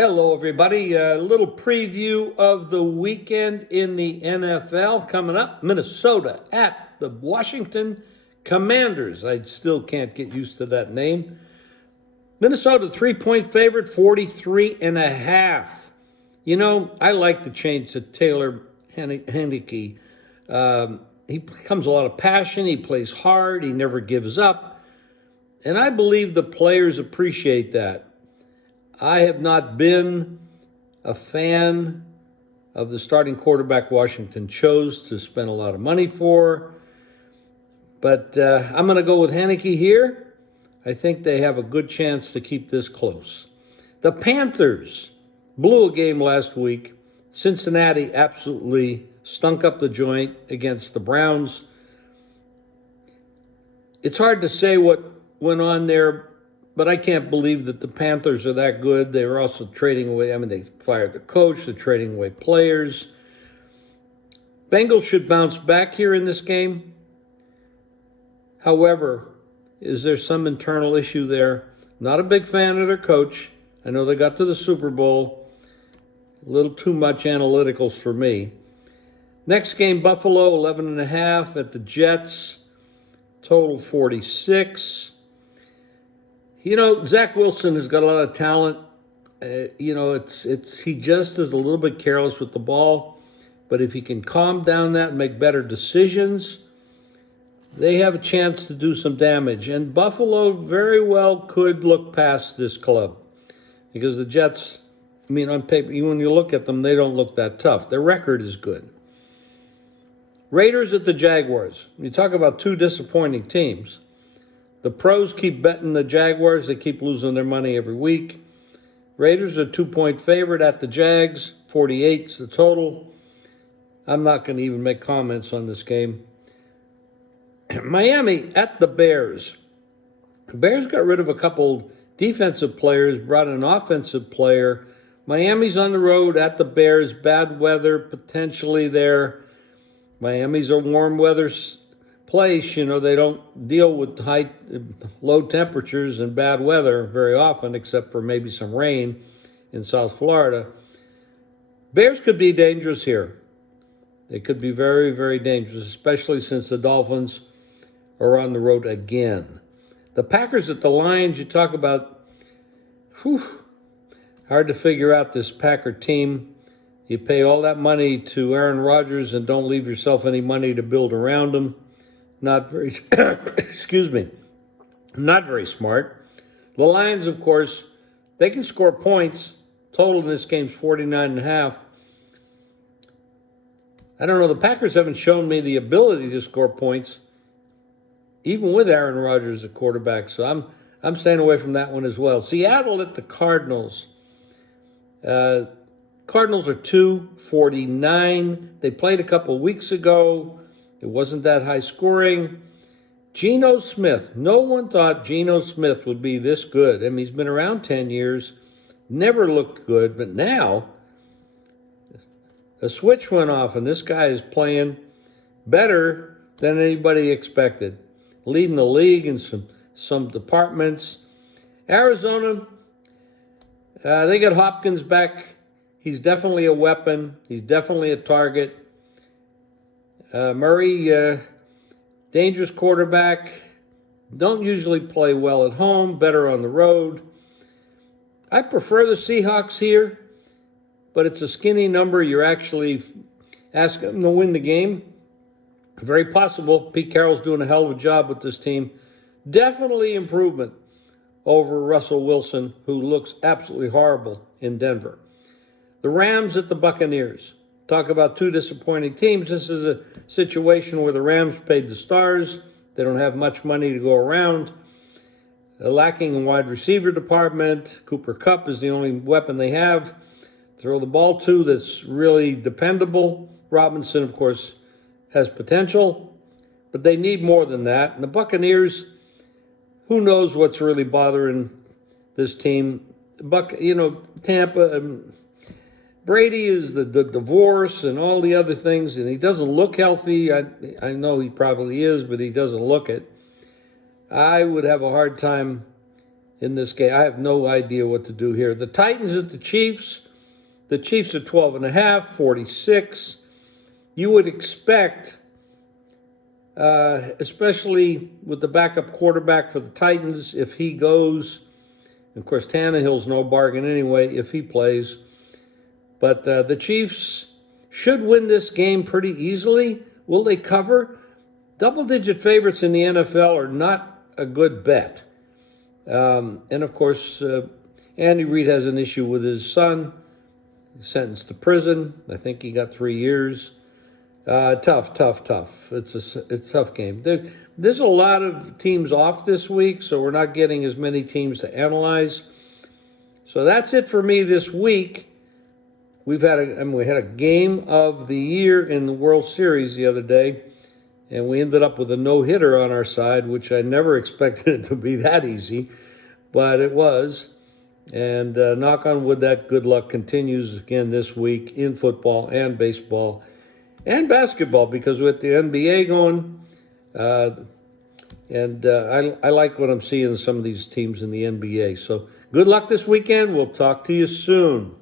Hello, everybody. A little preview of the weekend in the NFL coming up. Minnesota at the Washington Commanders. I still can't get used to that name. Minnesota 3-point favorite, 43.5. You know, I like the change to Taylor Heineke. He comes a lot of passion. He plays hard. He never gives up. And I believe the players appreciate that. I have not been a fan of the starting quarterback Washington chose to spend a lot of money for. But I'm going to go with Heineke here. I think they have a good chance to keep this close. The Panthers blew a game last week. Cincinnati absolutely stunk up the joint against the Browns. It's hard to say what went on there, but I can't believe that the Panthers are that good. They were also trading away. They fired the coach. They're trading away players. Bengals should bounce back here in this game. However, is there some internal issue there? Not a big fan of their coach. I know they got to the Super Bowl. A little too much analyticals for me. Next game, Buffalo, 11.5 at the Jets. Total 46. You know, Zach Wilson has got a lot of talent. He just is a little bit careless with the ball. But if he can calm down that and make better decisions, they have a chance to do some damage. And Buffalo very well could look past this club. Because the Jets, on paper, when you look at them, they don't look that tough. Their record is good. Raiders at the Jaguars. You talk about two disappointing teams. The pros keep betting the Jaguars. They keep losing their money every week. Raiders are 2-point favorite at the Jags. 48's the total. I'm not going to even make comments on this game. Miami at the Bears. The Bears got rid of a couple defensive players, brought in an offensive player. Miami's on the road at the Bears. Bad weather potentially there. Miami's a warm weather place. They don't deal with low temperatures and bad weather very often, except for maybe some rain in South Florida. Bears could be dangerous here. They could be very, very dangerous, especially since the Dolphins are on the road again. The Packers at the Lions, you talk about, hard to figure out this Packer team. You pay all that money to Aaron Rodgers and don't leave yourself any money to build around him. Not very, not very smart. The Lions, of course, they can score points. Total in this game is 49.5. I don't know. The Packers haven't shown me the ability to score points, even with Aaron Rodgers at quarterback. So I'm staying away from that one as well. Seattle at the Cardinals. Cardinals are 249. They played a couple weeks ago. It wasn't that high scoring. Geno Smith. No one thought Geno Smith would be this good. He's been around 10 years. Never looked good. But now, a switch went off, and this guy is playing better than anybody expected. Leading the league in some departments. Arizona, they got Hopkins back. He's definitely a weapon. He's definitely a target. Murray, dangerous quarterback. Don't usually play well at home. Better on the road. I prefer the Seahawks here, but it's a skinny number. You're actually asking them to win the game. Very possible. Pete Carroll's doing a hell of a job with this team. Definitely improvement over Russell Wilson, who looks absolutely horrible in Denver. The Rams at the Buccaneers. Talk about two disappointing teams. This is a situation where the Rams paid the stars. They don't have much money to go around. They're lacking in wide receiver department. Cooper Kupp is the only weapon they have. Throw the ball to that's really dependable. Robinson, of course, has potential, but they need more than that. And the Buccaneers, who knows what's really bothering this team? Tampa. Brady is the divorce and all the other things, and he doesn't look healthy. I know he probably is, but he doesn't look it. I would have a hard time in this game. I have no idea what to do here. The Titans at the Chiefs. The Chiefs are 12.5, 46. You would expect, especially with the backup quarterback for the Titans, if he goes, of course, Tannehill's no bargain anyway if he plays. But the Chiefs should win this game pretty easily. Will they cover? Double-digit favorites in the NFL are not a good bet. And, of course, Andy Reid has an issue with his son, sentenced to prison. I think he got 3 years. Tough. It's a tough game. There's a lot of teams off this week, so we're not getting as many teams to analyze. So that's it for me this week. We had a game of the year in the World Series the other day, and we ended up with a no-hitter on our side, which I never expected it to be that easy, but it was. And knock on wood, that good luck continues again this week in football and baseball and basketball, because with the NBA going, I like what I'm seeing in some of these teams in the NBA. So good luck this weekend. We'll talk to you soon.